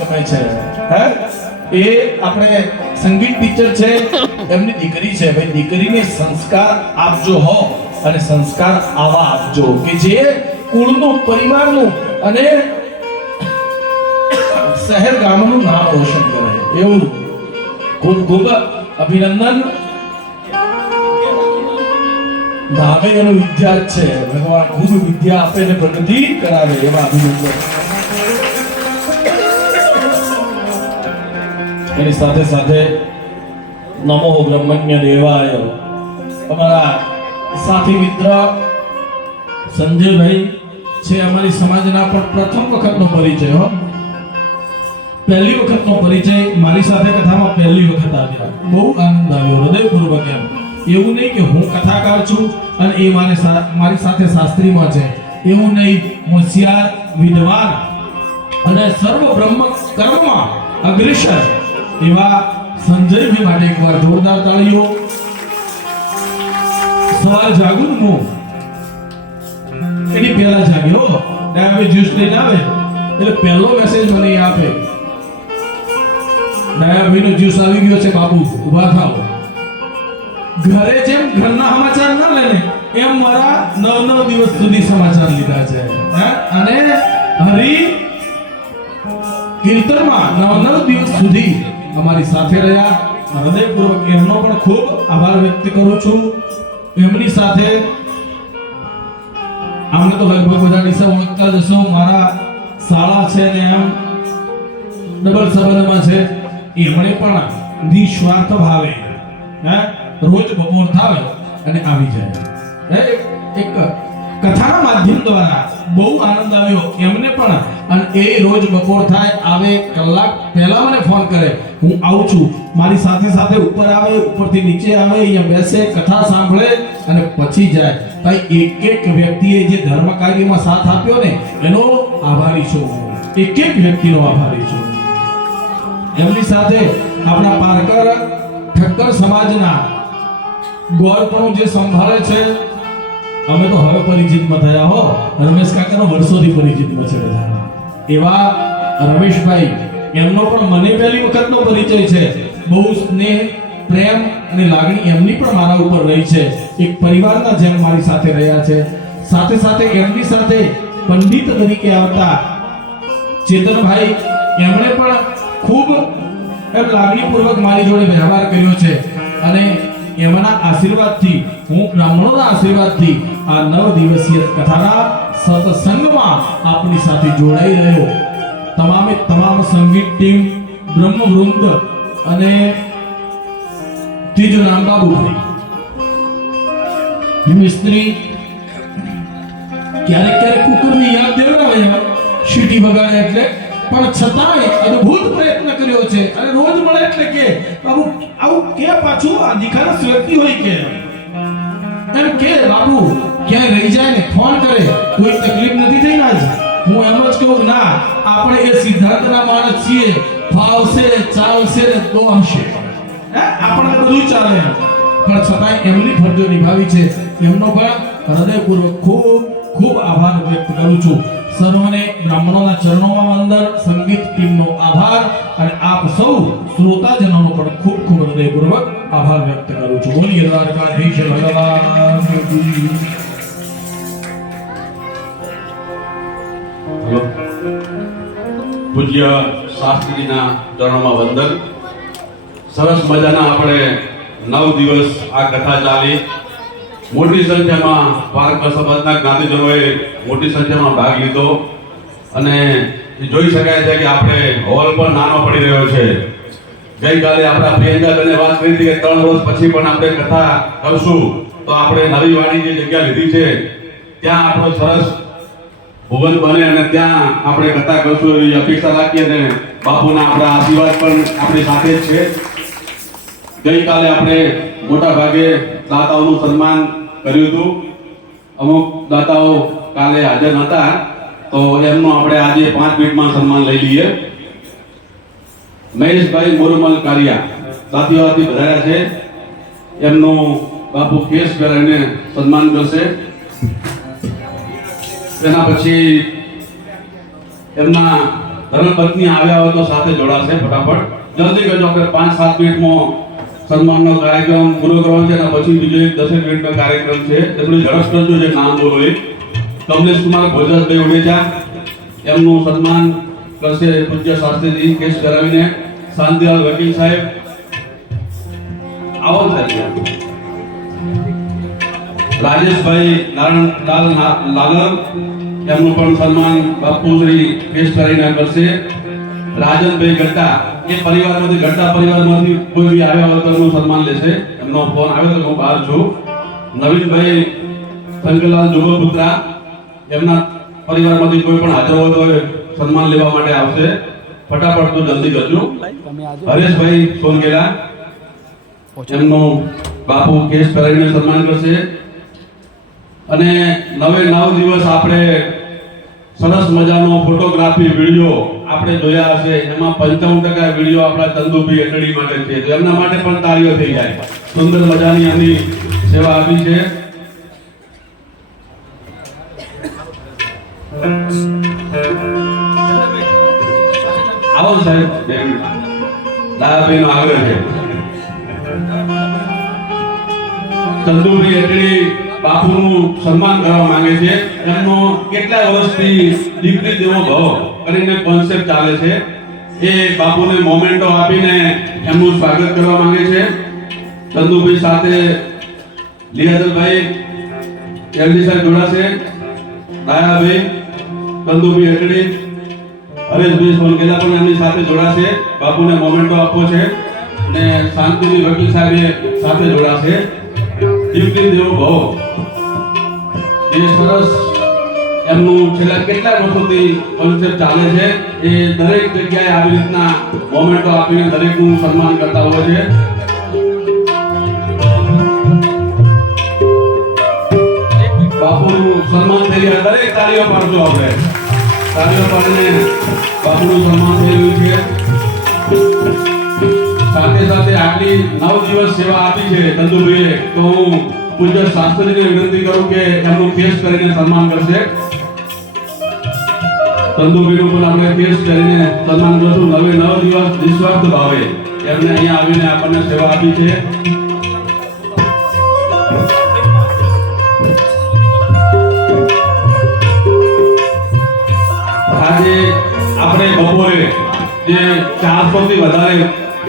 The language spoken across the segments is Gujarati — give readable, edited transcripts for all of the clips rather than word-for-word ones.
ગમે છે હે એ આપણે સંગીત ટીચર છે એમની દીકરી છે ભાઈ દીકરીને સંસ્કાર આપજો હો અને સંસ્કાર આવા આપજો કે જે કુળનું પરિવારનું અને શહેર ગામનું નામ રોશન કરે એવું ખૂબ ખૂબ અભિનંદન નામે એનો વિદ્યા છે ભગવાન ખૂબ વિદ્યા આપે ને પ્રગતિ કરાવે એવા અભિનંદન એની સાથે સાથે નમો બ્રહ્મણ્ય દેવાય અમારા સાથી મિત્ર સંજયભાઈ છે અમારી સમાજના પણ પ્રથમ વખતનો પરિચય હો પહેલી વખતનો પરિચય મારી સાથે કથામાં પહેલી વખત આવ્યા બહુ આનંદ આવ્યો હૃદયપૂર્વક એમ એવું નહીં કે હું કથાકાર છું અને એ મારી સાથે શાસ્ત્રીમાં છે એવું નહીં હોશિયાર વિદ્વાન અને સર્વ બ્રહ્મ કર્મમાં અગ્રેસર એવા સંજયભાઈ માટે એકવાર જોરદાર તાળીઓ સવાર જાગું હું એની પહેલા જાગ્યો ડાયાબે જ્યુસ લઈને આવે એટલે પહેલો મેસેજ મને આપે ડાયાભાઈનો જ્યુસ આવી ગયો છે બાપુ ઊભા થાઓ ઘરે જેમ ઘરના સમાચાર ના લેને એમ મારા 9 દિવસ સુધી સમાચાર લીધા છે અને હરી કીર્તનમાં 9 દિવસ સુધી અમારી સાથે રહ્યા હૃદયપૂર્વક એમનો પણ ખૂબ આભાર વ્યક્ત કરું છું એમની સાથે આમને તો લગભગ બધા દિશા ઓળખતા જશો મારા શાળા છે ને એમ ડબલ સંબંધમાં છે એમણે પણ નિસ્વાર્થ ભાવે રોજ બપોર થાય અને આવી જાય એક કથાના માધ્યમ દ્વારા બહુ આનંદ આવ્યો એમને પણ અને એ રોજ બપોર થાય આવે કલાક પહેલા મને ફોન કરે હું આવું છું મારી સાથે સાથે ઉપર આવે ઉપરથી નીચે આવે અહીંયા બેસે કથા સાંભળે અને પછી જાય ભાઈ એક વ્યક્તિએ જે ધર્મ કાર્યમાં સાથ આપ્યો ને એનો આભારી છું એક વ્યક્તિનો આભારી છું એમની સાથે આપણા પારકર ઠક્કર સમાજના ગોળપણું જે સંભાળે છે અમે તો હવે પરિચિતમાં થયા હો રમેશ કાકાનો વર્ષોથી પરિચિતમાં છે બધા એવા રમેશભાઈ એમનો પણ મને પહેલી વખતનો પરિચય છે બહુ સ્નેહ પ્રેમ અને લાગણી એમની પણ મારા ઉપર રહી છે એક પરિવારના જેમ મારી સાથે રહ્યા છે સાથે સાથે એમની સાથે પંડિત તરીકે આવતા ચેતનભાઈ એમણે પણ ખૂબ એમ લાગણીપૂર્વક મારી જોડે વ્યવહાર કર્યો છે અને એમના આશીર્વાદથી હું બ્રાહ્મણોના આશીર્વાદથી આ 9 દિવસીય કથાના સત્સંગમાં આપની સાથે જોડાઈ રહ્યો તમામ સંગીત ટીમ બ્રહ્મવૃંદ અને ત્રીજો નામ બાબુભાઈ મિસ્ત્રી ક્યારેક કુકરની યાદ દેવડાવે સીટી વગાડે એટલે પણ છતાંય અદ્ભુત પ્રયત્ન કર્યો છે અને રોજ મળે એટલે કે બાબુ આવું કે પાછું આ દીખાના વ્યક્તિ હોય કે એમ કે બાબુ ક્યાંય રહી જાય ને ફોન કરે કોઈ તકલીફ નથી થઈ ના હું એમ જ કહું ના આપણે એ સિદ્ધાંતના માણસ છીએ ફાવશે ચાલશે તો હશે આપણે બધું ચાલે પણ છતાંય એમની ફરજો નિભાવી છે એમનો પણ હૃદયપૂર્વક ખૂબ ખૂબ આભાર વ્યક્ત કરું છું સર્વને બ્રાહ્મણોના ચરણોમાં વંદન સંગીત ટીમનો આભાર અને આપ સૌ શ્રોતાજનોનો પણ ખૂબ ખૂબ હૃદયપૂર્વક આભાર વ્યક્ત કરું છું બોલીએ દ્વારકાધીશ ભગવાન કી હેલો પૂજ્ય શાસ્ત્રીના ચરણોમાં વંદન સરસ મજાના આપણે 9 દિવસ આ કથા ચાલી મોટી સંખ્યામાં પારકર સમાજના જ્ઞાતિજનોએ મોટી સંખ્યામાં ભાગ લીધો અને જોઈ શકાય છે કે આપણે હોલ પણ નાનો પડી રહ્યો છે ગઈકાલે આપણા પ્રિયંકાબેને વાત કરી હતી કે 3 વર્ષ પછી પણ આપણે કથા કરશું તો આપણે નવી વાણી જે જગ્યા લીધી છે ત્યાં આપણો સરસ ભુવન બને અને ત્યાં આપણે કથા કરશું એવી અપેક્ષા રાખીએ અને બાપુના આપણા આશીર્વાદ પણ આપણી સાથે જ છે ગઈકાલે આપણે મોટા ભાગે દાતાઓનું સન્માન કર્યું હતું અમુક દાતાઓ કાલે હાજર નહોતા તો એમનું આપણે આજે 5 મિનિટમાં સન્માન લઈ લઈએ મહેશભાઈ મોરમલ કારિયા સાથીઓથી વધાર્યા છે એમનું બાપુ કેસ પહેરાવીને સન્માન કરશે એના પછી એમના ધર્મપત્ની આવ્યા હોય તો સાથે જોડાશે ફટાફટ જલ્દી કરજો. આપણે 5-7 મિનિટમાં સન્માનનો કાર્યક્રમ પૂરો કરવાનો છે અને પછી બીજો એક 10 મિનિટનો કાર્યક્રમ છે. એટલું ઝડપ કરજો જે નામ બોલો એ. કમલેશ કુમાર ભોજરાજભાઈ ઉડેજા એમનું સન્માન કરશે પૂજ્ય શાસ્ત્રીજી કેસ કરાવીને. શાંતિલાલ વકીલ સાહેબ આવો સાહેબ. રાજેશભાઈ નારાયણલાલ લાલર એમનું પણ સન્માન બાપુ શ્રી કેસ કરાવીને કરશે. રાજનભાઈ ગટ્ટા એ પરિવારમાંથી ગટ્ટા પરિવારમાંથી કોઈ બી આવ્યા હોય તો એમનું સન્માન લેશે. એમનો ફોન આવ્યો તો હું બહાર છું. નવીનભાઈ શંકરલાલ જોગપુત્રા એમના પરિવારમાંથી કોઈ પણ હાજર હોય તો સન્માન લેવા માટે આવશે. ફટાફટ તો જલ્દી કરજો. હરેશભાઈ સોનગેલા એમનું બાપુ કેસ કરાવીને સન્માન કરશે. અને 9 દિવસ આપણે સરસ મજાનો ફોટોગ્રાફી વિડીયો આપણે જોયા હશે. એમાં 55% વિડીયો આપણા ચંદુભાઈ અટડી માટે છે. તો એમના માટે પણ તાળીઓ થઈ જાય. સુંદર મજાની એમની સેવા આપી છે. આવો સાહેબ, દાદાભાઈનો આગ્રહ છે. ચંદુભાઈ અટડી બાપુનું સન્માન કરવા માંગે છે. એમનો કેટલા વર્ષથી દીકરી જેવો ભાવ કરીને કોન્સેપ્ટ ચાલે છે. એ બાપુને મોમેન્ટો આપીને એમનું સ્વાગત કરવા માંગે છે. ચંદુભાઈ સાથે લિયાદલભાઈ એલડી સાહેબ જોડાશે. દાયાભાઈ ચંદુભાઈ અટડી હરેશભાઈ સોનગેલા પણ એમની સાથે જોડાશે. બાપુને મોમેન્ટો આપવો છે. અને શાંતિની વકીલ સાહેબ સાથે જોડાશે. દીકરી જેવો ભાવ એ સરસ એમનું છેલ્લા કેટલા વર્ષોથી કોન્સેપ્ટ ચાલે છે. એ દરેક જગ્યાએ આવી રીતના મોમેન્ટો આપીને દરેકનું સન્માન કરતા હોય છે. બાપુનું સન્માન થઈ રહ્યા. દરેક તાળીઓ પાડજો. આપણે તાળીઓ પાડીને બાપુનું સન્માન થઈ રહ્યું છે. સાથે સાથે આટલી 9 દિવસ સેવા આપી છે ચંદુભાઈએ, તો હું પૂજ્ય શાસ્ત્રીજીને વિનંતી કરું કે એમનું કેસ કરીને સન્માન કરશે. ચંદુભાઈનું પણ આપણે કેસ કરીને સન્માન કરશું. 9 દિવસ નિસ્વાર્થ ભાવે એમને અહીંયા આવીને આપણને સેવા આપી છે. આજે આપણે બપોરે જે 400 થી વધારે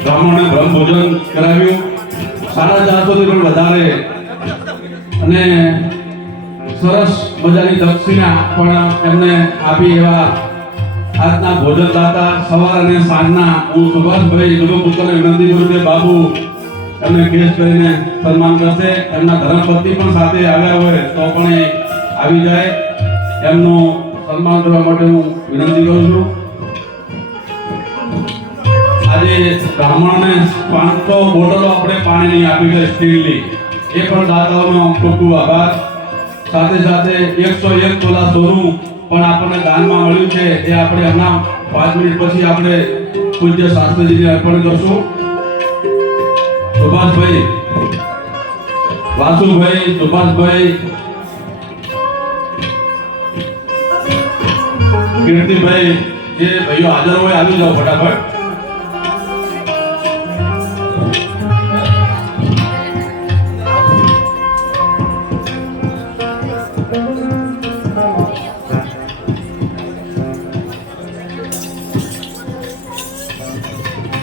બ્રાહ્મણોને બ્રહ્મભોજન કરાવ્યું, 450 થી પણ વધારે, અને સરસ મજાની દક્ષિણા પણ એમને આપી. એવા આજના ભોજનદાતા સવાર અને સાંજના હું સુભાષભાઈ જોગપુત્રને વિનંતી કરું કે બાબુ એમને કેસ કરીને સન્માન કરશે. એમના ધર્મપત્ની પણ સાથે આવ્યા હોય તો પણ એ આવી જાય. એમનું સન્માન કરવા માટે હું વિનંતી કરું છું. આજે બ્રાહ્મણોને 500 બોટલો આપણે પાણીની આપી છે સ્ટીલની. એ પણ દાતાઓનો ખૂબ ખૂબ આભાર. સાથે સાથે 101 તોલા સોનું પણ આપણને દાનમાં મળ્યું છે. એ આપણે હમણાં 5 મિનિટ પછી આપણે પૂજ્ય શાસ્ત્રીજીને અર્પણ કરશું. સુભાષભાઈ, વાસુભાઈ, સુભાષભાઈ, કીર્તિભાઈ, જે ભાઈઓ હાજર હોય આવી જાઓ ફટાફટ.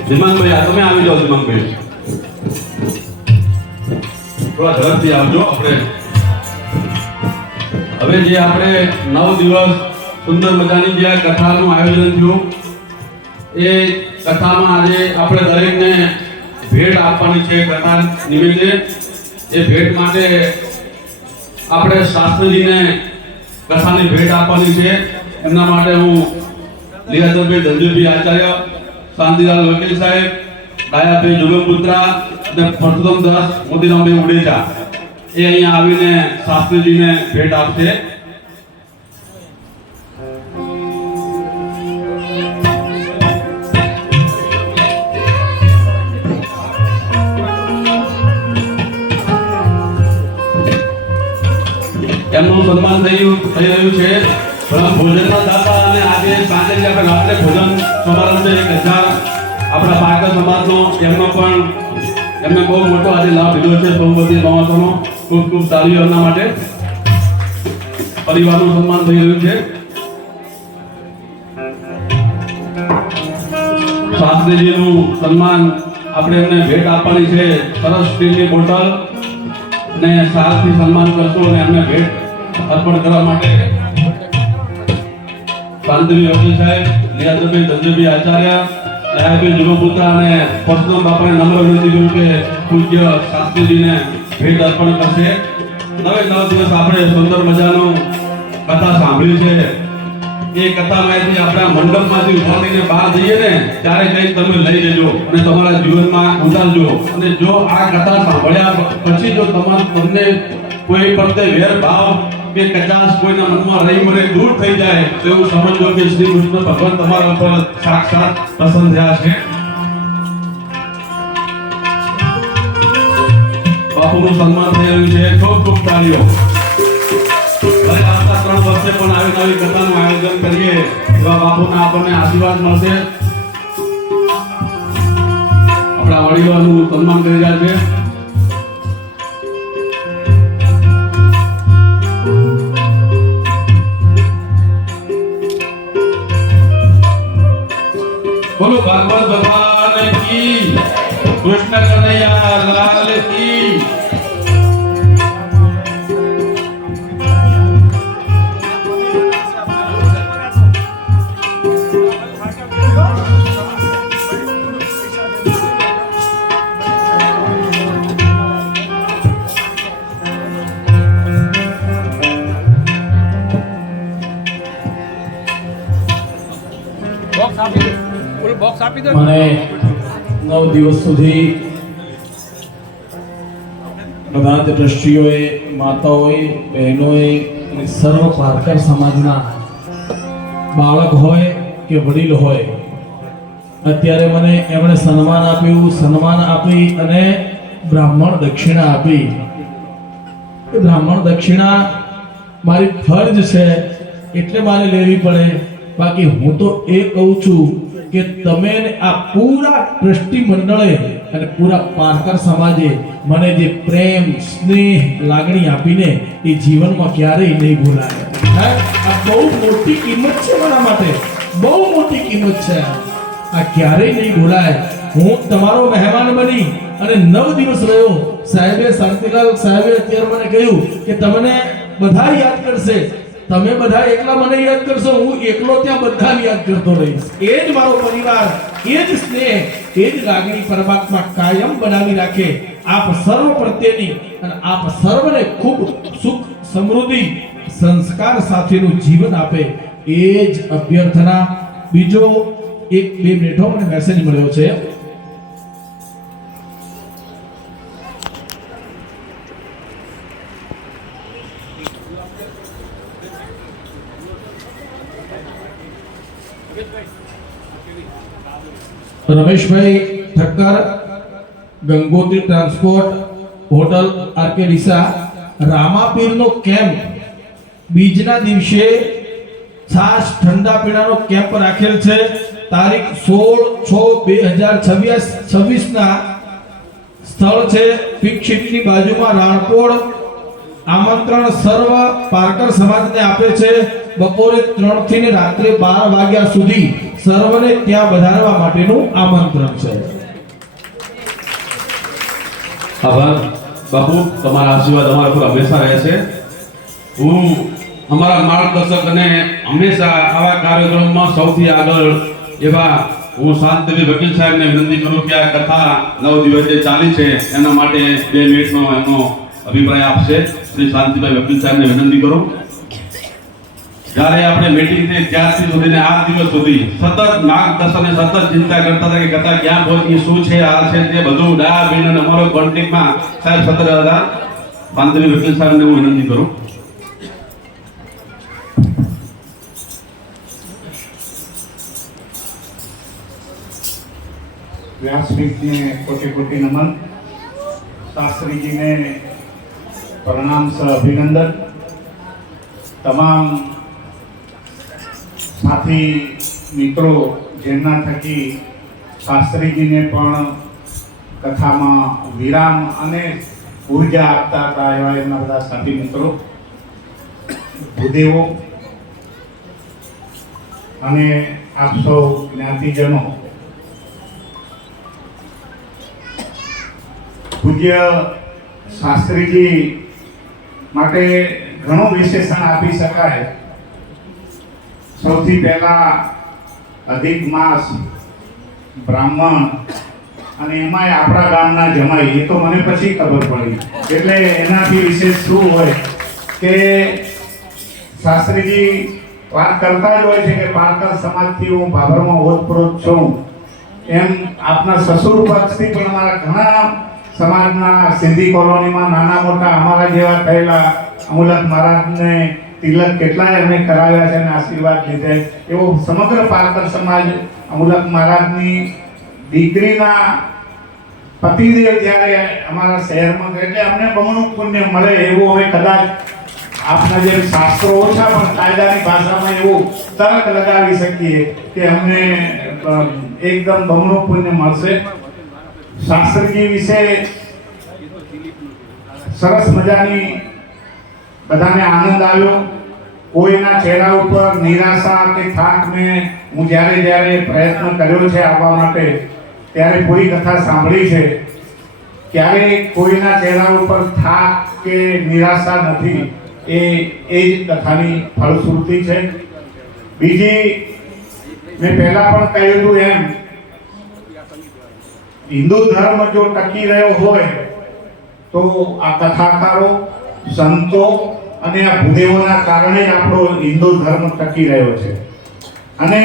દિમાંગભાઈ, તમે આવી જાઓ. દિમાંગભાઈ, થોડા ઝડપથી આવજો. આપણે હવે જે આપણે 9 દિવસ સુંદર મજાની જે કથાનું આયોજન થયું, એ કથામાં આજે આપણે દરેકને ભેટ આપવાની છે. કથા નિમિત્તે એ ભેટ માટે આપણે શાસ્ત્રીજીને કથાની ભેટ આપવાની છે. એમના માટે હું લિયાદલભાઈ ધનજીભાઈ આચાર્ય, શાંતિલાલ વકીલ સાહેબ, દાયાભાઈ જોગપુત્રા અને પરસોત્તમદાસ મોતીરામભાઈ ઉડેજા એ અહીંયા આવીને શાસ્ત્રીજીને ભેટ આપશે. એમનું સન્માન થઈ રહ્યું છે. ભોજનના દાતા અને આજે સાંજે આપણે રાત્રે ભોજન વર્ષે 1000 આપણા પારકા સમાજનો એમને બહુ મોટો આજે લાભ લીધો છે સોમવતી મહોત્સવનો. ખૂબ ખૂબ તાળીઓ એમના માટે. પરિવારનું સન્માન થઈ રહ્યું છે. શાસ્ત્રીજીનું સન્માન આપણે એમને ભેટ આપવાની છે. સરસ સ્ટીલની બોટલ ને શાલથી સન્માન કરશું અને એમને ભેટ અર્પણ કરવા માટે શાંતિભાઈ વકીલ સાહેબ, નિયાદભાઈ ધનજીભાઈ આચાર્ય, દયાભાઈ જુગપુત્રા અને પરસોત્તમ બાપાને નમ્ર વિનંતી કરું કે પૂજ્ય શાસ્ત્રીજીને ભેટ અર્પણ કરશે. 9 દિવસ આપણે સુંદર મજાનું કથા સાંભળી છે. એ કથામાંથી આપણા મંડપમાંથી ઉઠાડીને બહાર જઈએ ને ત્યારે કંઈક તમે લઈ જજો અને તમારા જીવનમાં ઉતારજો. અને જો આ કથા સાંભળ્યા પછી જો તમને કોઈ પ્રત્યે વેર ભાવ કે કચાશ કોઈના મનમાં રહી મરે દૂર થઈ જાય તો એવું સમજો કે શ્રી કૃષ્ણ ભગવાન તમારા ઉપર સાક્ષાત પ્રસન્ન થયા છે. બાપુનું સન્માન થઈ રહ્યું છે. ખૂબ ખૂબ તાળીઓ. હવે આવતા 3 વર્ષે પણ આવી નવી કથાનું આયોજન કરીએ એવા બાપુના આપણને આશીર્વાદ મળશે. આપણા વડીલોનું સન્માન કરી રહ્યા છે. બોલો ભાગવત ભગવાન કી, કૃષ્ણ કનૈયા લાલ કી. મને 9 દિવસ સુધી બધા જ ટ્રસ્ટીઓએ, માતાઓએ, બહેનોએ અને સર્વ પારકર સમાજના બાળક હોય કે વડીલ હોય, અત્યારે મને એમણે સન્માન આપી અને બ્રાહ્મણ દક્ષિણા આપી. એ બ્રાહ્મણ દક્ષિણા મારી ફરજ છે એટલે મારે લેવી પડે. બાકી હું તો એ કહું છું કે તમે આ પૂરા ટ્રસ્ટી મંડળે અને પૂરા પારકર સમાજે મને જે પ્રેમ, સ્નેહ, લાગણી આપીને એ જીવનમાં ક્યારેય નહીં ભૂલાય. આ બહુ મોટી કિંમત છે મારા માટે, બહુ મોટી કિંમત છે. આ ક્યારેય નહીં ભૂલાય. હું તમારો મહેમાન બની અને 9 દિવસ રહ્યો. સાહેબે, શાંતિલાલ સાહેબે અત્યારે મને કહ્યું કે તમને બધા યાદ કરશે. તમે બધા એકલા મને યાદ કરશો, હું એકલો ત્યાં બધાને યાદ કરતો રહીશ. એ જ મારો પરિવાર, એ જ સ્નેહ, એ જ લાગણી પરમાત્મા કાયમ બનાવી રાખે આપ સર્વ પ્રત્યેની. અને આપ સર્વને ખૂબ સુખ, સમૃદ્ધિ, સંસ્કાર સાથેનું જીવન આપે એ જ અભ્યર્થના. બીજો 1-2 મિનિટો મને મેસેજ મળ્યો છે. Rameshbhai Thakkar, Gangotri transport, hotel R K Deesa, રામાપીરનો કેમ્પ બીજના દિવસે છાશ ઠંડા પીણાનો કેમ્પ રાખેલ છે. તારીખ 16/6/2026 ના સ્થળ છે પિંક સિટીની બાજુમાં રાણપોળ. આમંત્રણ સર્વ પારકર સમાજને આપે છે. બપોરે 3 થી ને રાત્રે 12 વાગ્યા સુધી સર્વને ત્યાં વધારવા માટેનું આમંત્રણ છે. આભાર બાપુ, તમારા આશીર્વાદ અમારા પર હંમેશા રહેશે. હું અમારા માર્ગદર્શક અને હંમેશા આવા કાર્યક્રમમાં સૌથી આગળ એવા હું શાંતિભાઈ વકીલ સાહેબને વિનંતી કરું કે આ કથા 9 દિવસે ચાલી છે એના માટે 2 મિનિટનો એમનો અભિપ્રાય આપશે. શ્રી શાંતિભાઈ વકીલ સાહેબને વિનંતી કરું. જ્યારે આપણે મીટિંગ થઈ ત્યારથી સુધીને આ દિવસ સુધી સતત માર્ગદર્શન અને સતત ચિંતા કરતા હતા કે કથા ક્યાં પહોંચી, શું છે, આ છે, તે બધું ડાયા બેન અને અમારો કોન્ટેક્ટમાં સાહેબ સતત હતા. શાંતિભાઈ વકીલ સાહેબને હું વિનંતી કરું. व्यासपीठ ने कोटि कोटि नमन. शास्त्री जी ने प्रणाम सह अभिनंदन. तमाम साथी मित्रों જેમના થકી શાસ્ત્રીજીને પણ કથામાં વિરામ અને ઉર્જા આપતા હતા એવા એમના બધા સાથી મિત્રો, ભૂદેવો અને આપ સૌ જ્ઞાતિજનો, પૂજ્ય શાસ્ત્રીજી માટે ઘણું વિશેષણ આપી શકાય. સૌથી પહેલા અધિક માસ, બ્રાહ્મણ અને એમાંય આપણા ગામના જમાઈ, એ તો મને પછી ખબર પડી. એટલે એનાથી વિશેષ શું હોય કે શાસ્ત્રીજી વાત કરતા જ હોય છે કે પારકર સમાજથી હું ભાભરમાં ઓતપ્રોત છું. એમ આપના સસુર પક્ષથી પણ અમારા ઘણા સમાજના સિંધી કોલોનીમાં નાના મોટા અમારા જેવા થયેલા અમુલક મહારાજને તિલક કેટલાય અમે કરાવ્યા છે અને આશીર્વાદ લીધે. એવો સમગ્ર પારકર સમાજ અમુલક મહારાજની દીકરીના પતિદેવ જ્યારે અમારા શહેરમાં ગયા એટલે અમને બમણું પુણ્ય મળે એવું હવે કદાચ આપના જે શાસ્ત્રો ઓછા પણ કાયદાની ભાષામાં એવું તર્ક લગાવી શકીએ કે અમને એકદમ બમણું પુણ્ય મળશે. શાસ્ત્રીજી વિશે સરસ મજાની બધાને આનંદ આવ્યો. કોઈના ચહેરા ઉપર નિરાશા કે થાક મેં હું જ્યારે પ્રયત્ન કર્યો છે આવવા માટે ત્યારે પૂરી કથા સાંભળી છે, ક્યારેય કોઈના ચહેરા ઉપર થાક કે નિરાશા નથી. એ જ કથાની ફળશ્રુતિ છે. બીજી, મેં પહેલા પણ કહ્યું હતું એમ, હિન્દુ ધર્મ જો ટકી રહ્યો હોય તો આ કથાકારો, સંતો અને આ ભૂદેવોના કારણે જ આપણો હિન્દુ ધર્મ ટકી રહ્યો છે. અને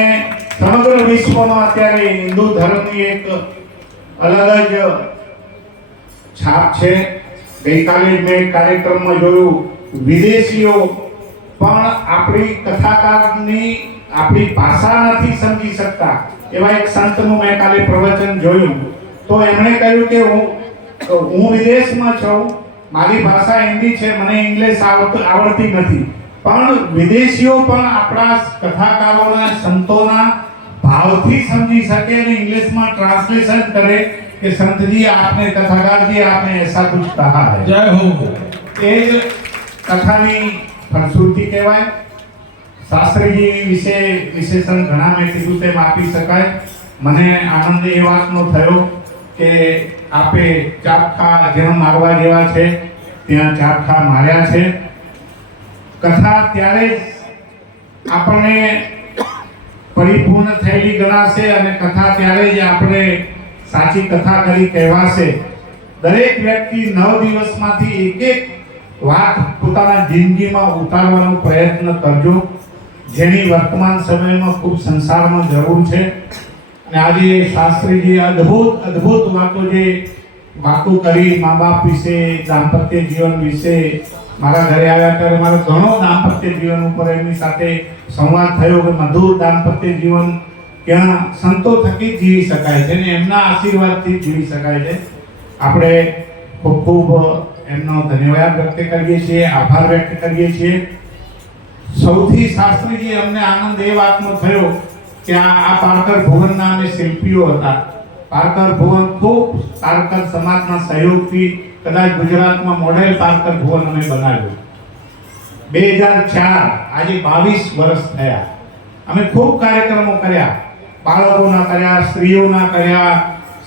સમગ્ર વિશ્વમાં અત્યારે હિન્દુ ધર્મની એક અલગ જ છાપ છે. ગઈકાલે મેં કાર્યક્રમમાં જોયું, વિદેશીઓ પણ આપણી કથાકારની આપણી ભાષા નથી સમજી શકતા. એવા એક સંતનું મેં કાલે પ્રવચન જોયું તો એમણે કહ્યું કે હું વિદેશમાં છું, મારી ભાષા હિન્દી છે, મને ઇંગ્લિશ આવડતી નથી, પણ વિદેશીઓ પણ આપણા કથાકારોના, સંતોના ભાવથી સમજી શકે અને ઇંગ્લિશમાં ટ્રાન્સલેશન કરે કે संत जी आपने कथाकार जी आपने ऐसा कुछ कहा है. जय हो. એ જ કથાની ફળશ્રુતિ કહેવાય. શાસ્ત્રીજી વિશે વિશેષણ ઘણા મેં કીધું તેમ આપી શકાય. મને આનંદ એ વાતનો થયો કે આપે ચાપખા જેમ મારવા જેવા છે ત્યાં ચાપખા માર્યા છે. કથા ત્યારે જ આપણને પરિપૂર્ણ થયેલી ગણાશે અને કથા ત્યારે જ આપણે સાચી કથા કરી કહેવાશે. દરેક વ્યક્તિ 9 દિવસમાંથી એક વાત પોતાના જિંદગીમાં ઉતારવાનો પ્રયત્ન કરજો, જેની વર્તમાન સમયમાં ખૂબ સંસારમાં જરૂર છે. અને આજે શાસ્ત્રીજી અદ્ભુત વાતો કરી મા બાપ વિશે, દાંપત્ય જીવન વિશે. મારા ઘરે આવ્યા ત્યારે મારો ઘણો દાંપત્ય જીવન ઉપર એમની સાથે સંવાદ થયો કે મધુર દાંપત્ય જીવન ક્યાં સંતો થકી જીવી શકાય છે અને એમના આશીર્વાદથી જીવી શકાય છે. આપણે ખૂબ એમનો ધન્યવાદ વ્યક્ત કરીએ છીએ, આભાર વ્યક્ત કરીએ છીએ. સૌથી શાસ્ત્રીજી અમને આનંદ એ વાતનો થયો કે આ પારકર ભુવનના અમે શિલ્પીઓ હતા. પારકર ભુવન ખૂબ પારકર સમાજના સહયોગથી કદાચ ગુજરાતમાં મોડેલ પારકર ભુવન અમે બનાવ્યું. 2004 આજે 22 વર્ષ થયા. અમે ખૂબ કાર્યક્રમો કર્યા, બાળકોના કર્યા, સ્ત્રીઓના કર્યા,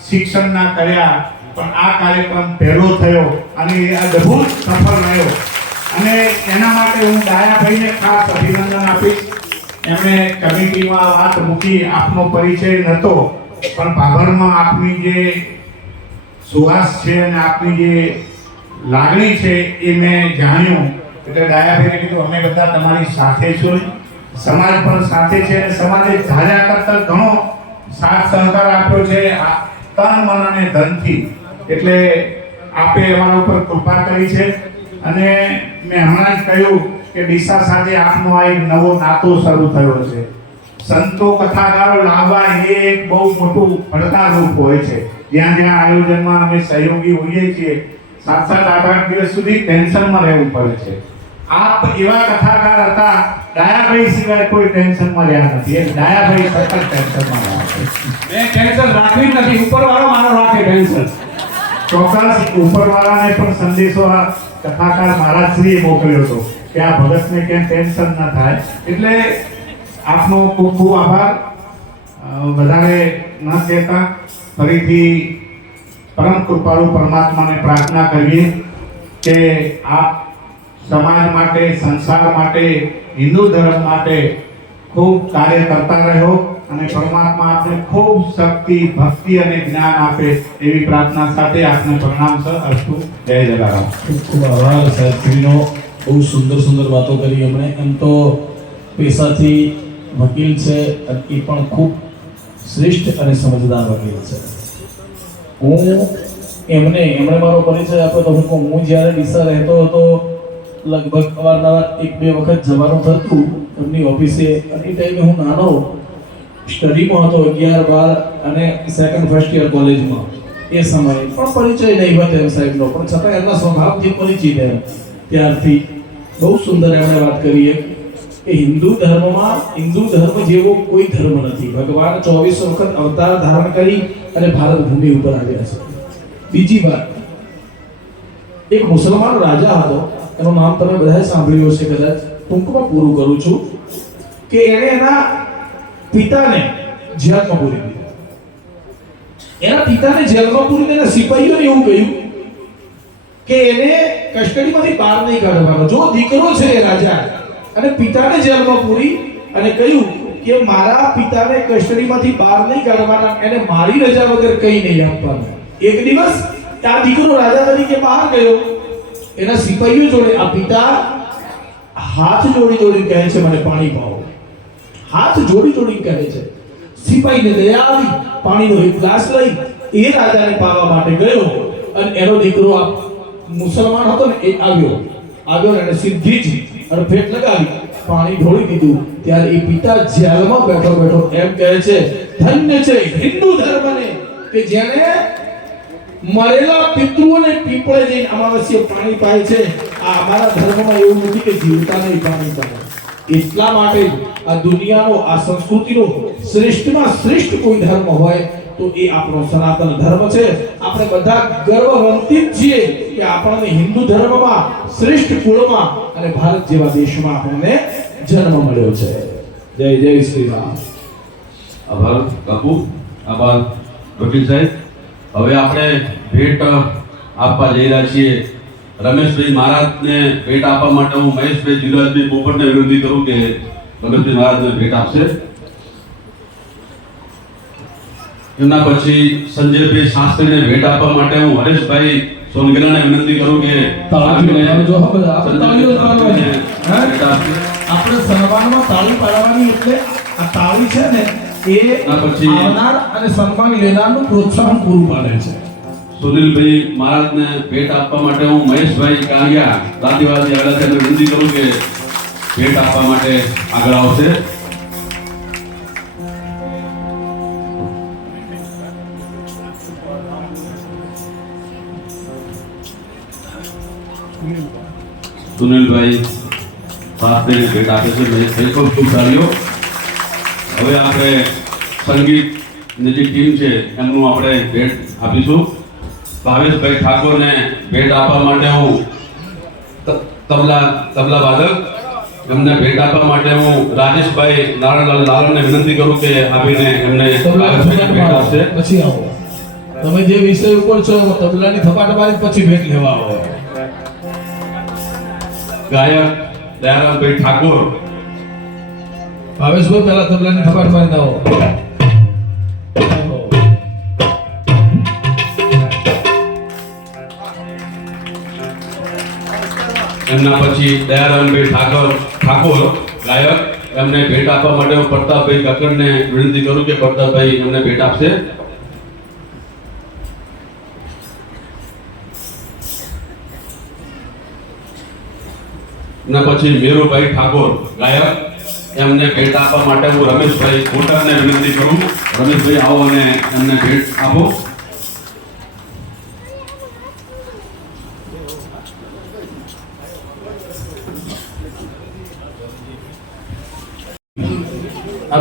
શિક્ષણના કર્યા, પણ આ કાર્યક્રમ પહેલો થયો અને એ અદ્ભુત સફળ રહ્યો. અને એના માટે હું ડાયાભાઈને ખાસ અભિનંદન આપીશ. એમણે કમિટીમાં વાત મૂકી, આપનો પરિચય નહોતો પણ ભાભરમાં આપની જે સુવાસ છે અને આપની જે લાગણી છે એ મેં જાણ્યું. એટલે ડાયાભાઈને કીધું અમે બધા તમારી સાથે છું, સમાજ પણ સાથે છે અને સમાજે ધાર્યા કરતા ઘણો સાથ સહકાર આપ્યો છે તન મન અને ધનથી. એટલે આપે અમારા ઉપર કૃપા કરી છે. અને મેં હમણાં જ કહ્યું કે ડીસા સાથે આપનો આ એક નવો નાતો શરૂ થયો છે. સંતો કથાકારો લાવવા એ એક બહુ મોટું પડકારરૂપ હોય છે. જ્યાં જ્યાં આયોજનમાં અમે સહયોગી હોઈએ છીએ 7-8 દિવસ સુધી ટેન્શનમાં રહેવું પડે છે. આપ એવા કથાકાર હતા, ડાયાભાઈ સિવાય કોઈ ટેન્શનમાં રહ્યા નથી. એક ડાયાભાઈ સતત ટેન્શનમાં રહ્યા છે. મેં ટેન્શન રાખવી જ નથી, ઉપરવાળો મારો રાખે ટેન્શન. ચોક્કસ ઉપરવાળાને પણ સંદેશો આ કથાકાર મહારાજશ્રીએ મોકલ્યો હતો કે આ ભગતને કેમ ટેન્શન ન થાય. એટલે આપનો ખૂબ ખૂબ આભાર. વધારે ન કહેતા ફરીથી પરમ કૃપાળુ પરમાત્માને પ્રાર્થના કરીએ કે આપ સમાજ માટે, સંસાર માટે, હિન્દુ ધર્મ માટે ખૂબ કાર્ય કરતા રહો અને પરમાત્મા આપને ખૂબ શક્તિ, ભક્તિ અને જ્ઞાન આપે એવી પ્રાર્થના સાથે આપને પ્રણામ સર. અસ્તુ. જય જલારામ. ખૂબ ખૂબ આભાર સાહેબશ્રીનો. બહુ સુંદર સુંદર વાતો કરી એમણે. એમ તો પેશાથી વકીલ છે અને એ પણ ખૂબ શ્રેષ્ઠ અને સમજદાર વકીલ છે. એમણે મારો પરિચય આપ્યો તો હું જ્યારે ડીસા રહેતો હતો લગભગ અવારનવાર 1-2 વખત જવાનું થતું એમની ઓફિસે. અને એ ટાઈમે હું નાનો સ્ટડીમાં હતો, 11-12 અને સેકન્ડ ફર્સ્ટ યર કોલેજમાં. એ સમયે પણ પરિચય નહીં હતો એમ સાહેબનો, પણ છતાં એમના સ્વભાવથી પરિચિત એમ. ત્યારથી બહુ સુંદર એમણે વાત કરી કે હિન્દુ ધર્મ જેવો કોઈ ધર્મ નથી. ભગવાન 24 વખત અવતાર ધારણ કરી અને ભારત ભૂમિ ઉપર આવ્યા છે. બીજી વાત, એક મુસલમાન રાજા હતો, એનું નામ તમે બધાએ સાંભળ્યું હશે કદાચ. ટૂંકમાં પૂરું કરું છું કે એણે એના પિતાને જેલમાં પૂરી દીધા. એના પિતાને જેલમાં પૂરી દીધા. સિપાહીઓને એવું કહ્યું કે એને કસ્ટડીમાંથી બહાર નહીં કાઢવાનો. જો દીકરો છે એ રાજા અને પિતાને જેલમાં પૂરી અને કહ્યું કે મારા પિતાને કસ્ટડીમાંથી બહાર નહીં કાઢવાના, એને મારી રજા વગર કંઈ નહીં આપવાનું. એક દિવસ આ દીકરો રાજા તરીકે બહાર ગયો. એના સિપાહીઓ જોડે આ પિતા હાથ જોડી કહે છે મને પાણી પાવો. હાથ જોડી કહે છે. સિપાહીને દયા આવી, પાણીનો એક ગ્લાસ લઈ એ રાજાને પાવા માટે ગયો અને એનો દીકરો આ મુસલમાન હતો ને એ આવ્યો ને એને સીધી જ અડફેટ લગાવી પાણી ઢોળી દીધું. ત્યારે એ પિતા જેલમાં બેઠો એમ કહે છે ધન્ય છે હિન્દુ ધર્મને કે જેને મરેલા પિતૃઓને પીપળે જઈને અમાવસ્ય પાણી પાય છે. આ અમારા ધર્મમાં એવું નથી કે જીવતાને પાણી પાય. એટલા માટે આ દુનિયાનો, આ સંસ્કૃતિનો શ્રેષ્ઠમાં શ્રેષ્ઠ કોઈ ધર્મ હોય તો એ આપણો સનાતન ધર્મ છે. આપણે બધા ગર્વવંતિત છીએ કે આપણને હિન્દુ ધર્મમાં શ્રેષ્ઠ કુળમાં અને ભારત જેવા દેશમાં આપણને જન્મ મળ્યો છે. જય જય શ્રી રામ. આભાર બાપુ, આભાર વકીલ સાહેબ. હવે આપણે ભેટ આપવા જઈ રહ્યા છીએ. રમેશભાઈ મહારાજને ભેટ આપવા માટે હું મહેશભાઈ જીવરાજભાઈ પોપટને વિનંતી કરું કે રમેશભાઈ મહારાજને ભેટ આપશે. એમના પછી સંજયભાઈ શાસ્ત્રીને ભેટ આપવા માટે હું હરેશભાઈ સોનગરાને વિનંતી કરું કે તાળીઓ લેવાનું. જો હવે આપણે તાળીઓ પાડવાની. ભેટ આપશે. આપણે સન્માનમાં તાળી પાડવાની. એટલે આ તાળી છે ને એ પછી આવનાર અને સન્માન લેનારનું પ્રોત્સાહન પૂરું પાડે છે. સુનિલભાઈ મહારાજને ભેટ આપવા માટે હું મહેશભાઈ કાલિયા દાદીવાસી અડાલજને વિનંતી કરું કે ભેટ આપવા માટે આગળ આવશે. સુનિલભાઈ શાસ્ત્રીને ભેટ આપે છે. મહેશભાઈ ખૂબ ખૂબ તાળીઓ. હવે આપણે સંગીતની જે ટીમ છે એમનું આપણે ભેટ આપીશું. ભાવેશભાઈ ઠાકોરને ભેટ આપવા માટે હું તબલા વાદક એમને ભેટ આપવા માટે હું રાજેશભાઈ નારાયણલાલ લાલને વિનંતી કરું કે આપીને એમને ભાવેશભાઈને ભેટ આપશે. પછી આવો તમે જે વિષય ઉપર છો તબલાની થપાટ મારી પછી ભેટ લેવા આવો. ગાયક દયારામભાઈ ઠાકોર. ભાવેશભાઈ પહેલા તબલાની થપાટ મારી આવો. એમના પછી દયારામભાઈ ઠાકોર ગાયક એમને ભેટ આપવા માટે હું પ્રતાપભાઈ કાકડને વિનંતી કરું કે પ્રતાપભાઈ એમને ભેટ આપશે. એના પછી મેરુભાઈ ઠાકોર ગાયક એમને ભેટ આપવા માટે હું રમેશભાઈ કોટરને વિનંતી કરું. રમેશભાઈ આવો અને એમને ભેટ આપો.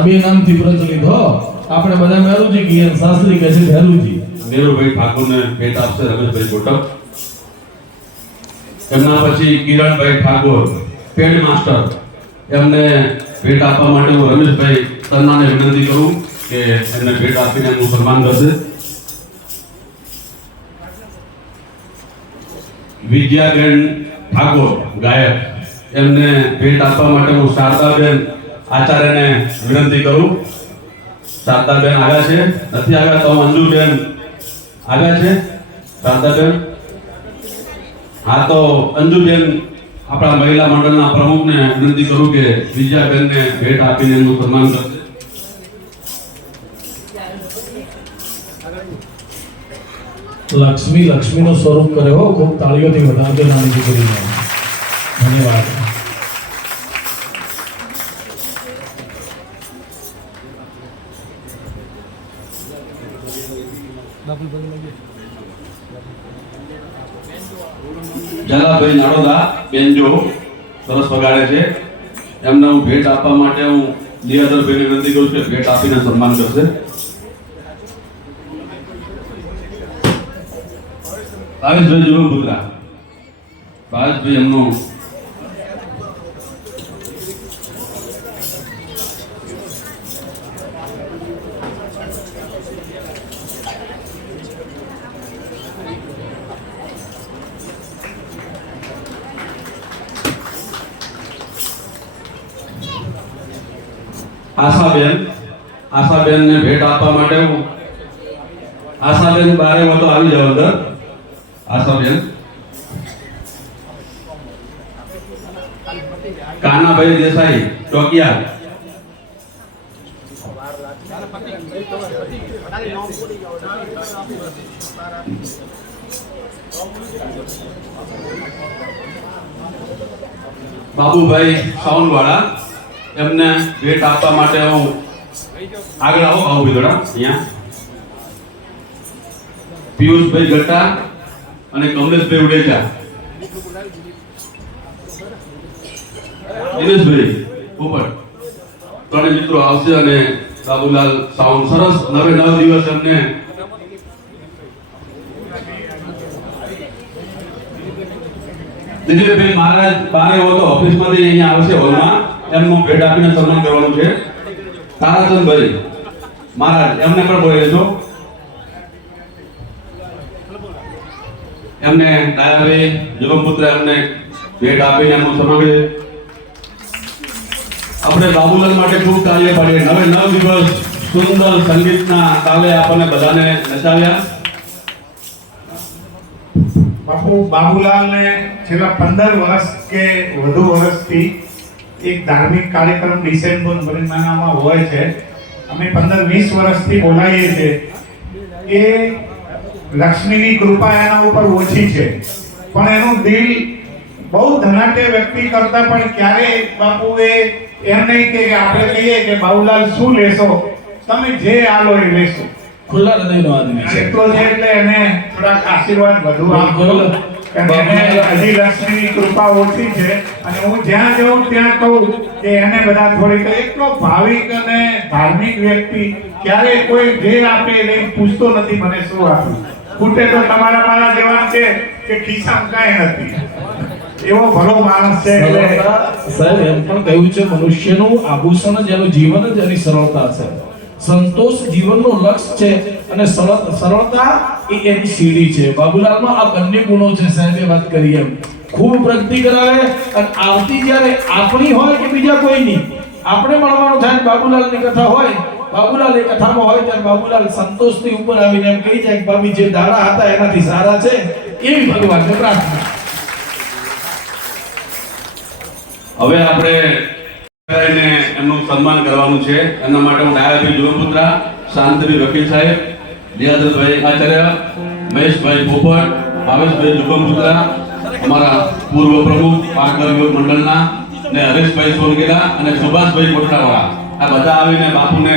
બે નામથી પ્રચલિત હો. આપણે બધા મેરુજી કહીએ, શાસ્ત્રી કહે છે ભેરુજી. મેરુભાઈ ઠાકોરને ભેટ આપશે રમેશભાઈ કોટક. એમના પછી કિરણભાઈ ઠાકોર પેડ માસ્ટર, એમને ભેટ આપવા માટે હું રમેશભાઈ તન્નાને વિનંતી કરું કે એમને ભેટ આપીને એમનું સન્માન કરશે. વિજયાબેન ઠાકોર ગાયક, એમને ભેટ આપવા માટે હું શારદાબેન આચાર્યને વિનંતી કરું. શારદાબેન આવ્યા છે? નથી આવ્યા તો અંજુબેન આવ્યા છે? શારદાબેન? હા, તો અંજુબેન આપણા મહિલા મંડળના પ્રમુખને વિનંતી કરું કે વિજયાબેનને ભેટ આપીને એમનું સન્માન કરશે. લક્ષ્મીનું સ્વરૂપ કરે હો. ખૂબ તાળીઓથી વધારજો નાની દીકરીને. ધન્યવાદ. જલાભાઈ નાડોદા બેનજો સરસ વગાડે છે. એમને હું ભેટ આપવા માટે હું લિયાધરભાઈને વિનંતી કરું છું કે ભેટ આપીને સન્માન કરશે. ભાવેશભાઈ જુલમપુત્રા, ભાવેશભાઈ એમનું આશાબેનને ભેટ આપવા માટે હું આશાબેન બારે હો તો આવી જાવ અંદર. આશાબેન. કાનાભાઈ દેસાઈ ચોકિયા, બાબુભાઈ સાઉન્ડવાળા, એમને ભેટ આપવા માટે હું આગળ આવો. બાબુભાઈ થોડા અહીંયા. પિયુષભાઈ ગટ્ટા અને કમલેશભાઈ ઉડેજા. દિનેશભાઈ ઉપર ત્રણેય મિત્રો આવશે અને બાબુલાલ સાઉન્ડ સરસ 9 દિવસ એમને દિલીપભાઈ મહારાજ બારે હો તો ઓફિસમાંથી અહીંયા આવશે હોલમાં. એમનું ભેટ આપીને સન્માન કરવાનું છે. તારાચંદભાઈ મહારાજ, એમને પણ બોલે છો. એમને ડાયાભાઈ જુલમપુત્ર એમને ભેટ આપીને એમનું સન્માન કરે. આપણે બાબુલાલ માટે ખૂબ તાળીઓ પાડીએ. 9 દિવસ સુંદર સંગીતના તાલે આપણને બધાને નચાવ્યા. બાપુ બાબુલાલને છેલ્લા 15 વર્ષ કે વધુ વર્ષથી એક ધાર્મિક કાર્યક્રમ ડિસેમ્બર મહિનામાં હોય છે. અમે 15-20 વર્ષથી બોલાવીએ છીએ. એ લક્ષ્મીની કૃપા એના ઉપર ઓછી છે, પણ એનું દિલ બહુ ધનાઢ્ય વ્યક્તિ કરતા પણ ક્યારે બાપુ એમ નહીં કે આપણે કહીએ કે બાબુલાલ શું લેશો, તમે જે આલો એ લેશો. ખુલ્લા હૃદયનો આદમી છે. એટલો છે એટલે એને થોડાક આશીર્વાદ વધુ આપજો. કારણ કે એને હજી લક્ષ્મીની કૃપા ઓછી છે અને હું જ્યાં જાઉં ત્યાં કહું કે એને બધા થોડીક એટલો ભાવિક અને ધાર્મિક વ્યક્તિ ક્યારે કોઈ જે આપે એને પૂછતો નથી મને શું આપ્યું. ખૂટે તો તમારા મારા જેવા છે કે ખિસ્સામાં કાંઈ નથી. એવો ભલો માણસ છે. એટલે સાહેબ એમ પણ કહ્યું છે મનુષ્યનું આભૂષણ જ એનું જીવન જ એની સરળતા છે. સંતોષ જીવનનું લક્ષ્ય છે અને સરળતા એ એની સીડી છે. બાબુલાલમાં આ બંને ગુણો છે. સાહેબે વાત કરી એમ ખૂબ પ્રગતિ કરાવે અને આવતી જ્યારે આપણી હોય કે બીજા કોઈની આપણે મળવાનું થાય, બાબુલાલની કથા હોય, બાબુલાલ એ કથામાં હોય ત્યારે બાબુલાલ સંતોષથી ઉપર આવીને એમ કહી જાય કે બાબી જે દાડા હતા એનાથી સારા છે. એવી ભગવાનને પ્રાર્થના. હવે આપણે એમનું સન્માન કરવાનું છે. એના માટે હું ડાયાભાઈ જુલમપુત્રા, શાંતિભાઈ વકીલ સાહેબ, લિયાધરભાઈ આચાર્ય, મહેશભાઈ પોપટ, ભાવેશભાઈ જુલમપુત્રા, અમારા પૂર્વ પ્રમુખ પાટનગર યુવક મંડળના, ને હરેશભાઈ સોલગેરા અને સુભાષભાઈ કોટડાવાળા, આ બધા આવીને બાપુને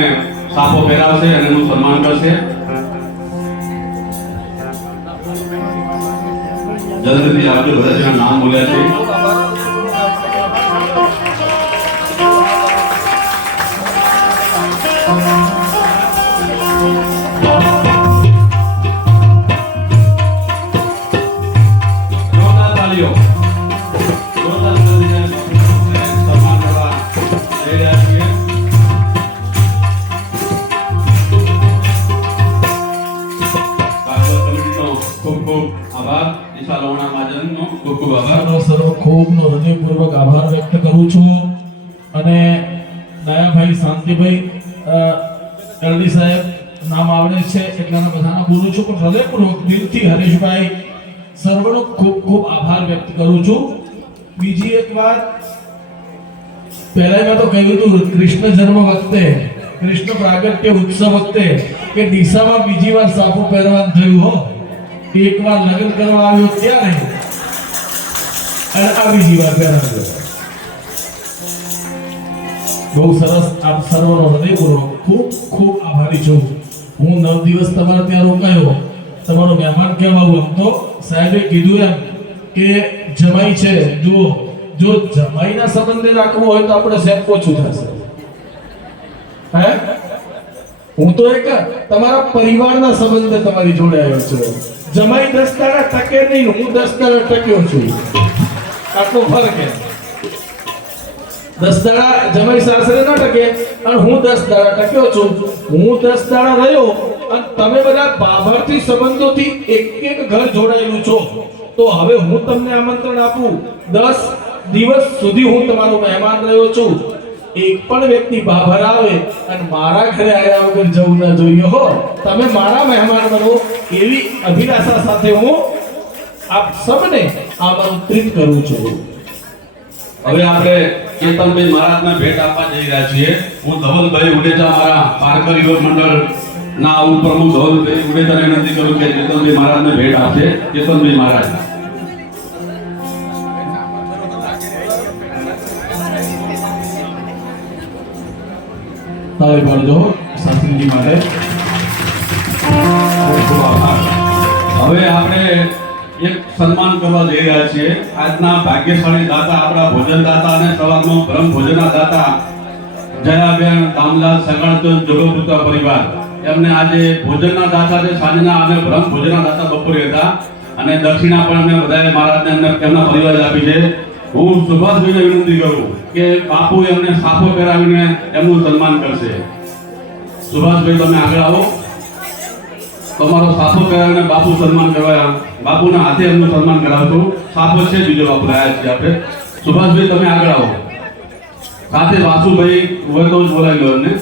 સાફો પહેરાવશે અને એનું સન્માન કરશે. જલ્દીથી આવજો. બધા જેના નામ બોલ્યા છે. સાલોણા મહાજનનો ખૂબ ખૂબ આભાર. સર્વ ખૂબનો હૃદયપૂર્વક આભાર વ્યક્ત કરું છું અને દયાભાઈ શાંતિભાઈ એલડી સાહેબ નામ આવડે છે એટલાના બધાના બોલું છું પણ હૃદયપૂર્વક દિલથી હરેશભાઈ સર્વનો ખૂબ ખૂબ આભાર વ્યક્ત કરું છું. બીજી એક વાત, પહેલા મેં તો કહ્યું હતું કૃષ્ણ જન્મ વખતે, કૃષ્ણ પ્રાગટ્ય ઉત્સવ વખતે કે ડીસામાં બીજી વાર સાફો પહેરવાનું થયું હો, એક વાર લગ્ન કરવા આવ્યો ત્યારે અને આ બીજી વાર પહેરાવ્યો. બહુ સરસ. આપ સર્વનો હૃદયપૂર્વક ખૂબ ખૂબ આભારી છું. હું 9 દિવસ તમારે ત્યાં રોકાયો, તમારો મહેમાન કહેવાવું. આમ તો સાહેબે કીધું એમ કે જમાઈ છે, જુઓ જો જમાઈના સંબંધે રાખવું હોય તો આપણે સેટ ઓછું થશે. હે, હું તો એક તમારા પરિવારના સંબંધે તમારી જોડે આવ્યો છું. જમાઈ 10 દાડા ટકે નહીં, હું 10 દાડા ટક્યો છું. આટલો ફરક છે. 10 દાડા જમાઈ સાસરે ન ટકે અને હું 10 દાડા ટક્યો છું. હું 10 દાડા રહ્યો અને તમે બધા બાભરથી સંબંધોથી એક ઘર જોડાયેલું છો. તો હવે હું તમને આમંત્રણ આપું, 10 દિવસ સુધી હું તમારો મહેમાન રહ્યો છું. એક પણ વ્યક્તિ બાભર આવે અને મારા ઘરે આવ્યા વગર જવું ન જોઈએ હો. તમે મારા મહેમાન બનો એવી અભિલાષા સાથે હું આપ સૌને આમંત્રિત કરું છું. હવે આપણે કેતનભાઈ મહારાજને ભેટ આપવા જઈ રહ્યા છીએ. હું ધવલભાઈ ઉડેજા, મારા પારકર યુવક મંડળ ના ઉપપ્રમુખ ધવલભાઈ ઉડેજાને વિનંતી કરું કે કેતનભાઈ મહારાજને ભેટ આપશે. કેતનભાઈ મહારાજ. તાળી પાડજો શાસ્ત્રીજી માટે. ખૂબ ખૂબ આભાર. હવે આપણે એક સન્માન કરવા જઈ રહ્યા છીએ. આજના ભાગ્યશાળી દાતા, આપણા ભોજન દાતા અને સવારનો બ્રહ્મ ભોજનના દાતા જયાબેન દામલાલ સગાણચંદ જોગપુત્ર પરિવાર, એમને આજે ભોજનના દાતા છે. સાંજના અમે બ્રહ્મ ભોજનના દાતા બપોરે હતા અને દક્ષિણા પણ અમે બધાએ મહારાજને એમના પરિવારે આપી છે. હું સુભાષભાઈને વિનંતી કરું કે બાપુ એમને સાફો પહેરાવીને એમનું સન્માન કરશે. સુભાષભાઈ, તમે આગળ આવો. તમારો સાફો પહેરાવીને બાપુ સન્માન કરવા, બાપુના હાથે એમનું સન્માન કરાવશું. સાફો છે, બીજો બાપુ રહ્યા છીએ આપણે. સુભાષભાઈ, તમે આગળ આવો. સાથે વાસુભાઈ હોય તો જ બોલાવી લો એમને.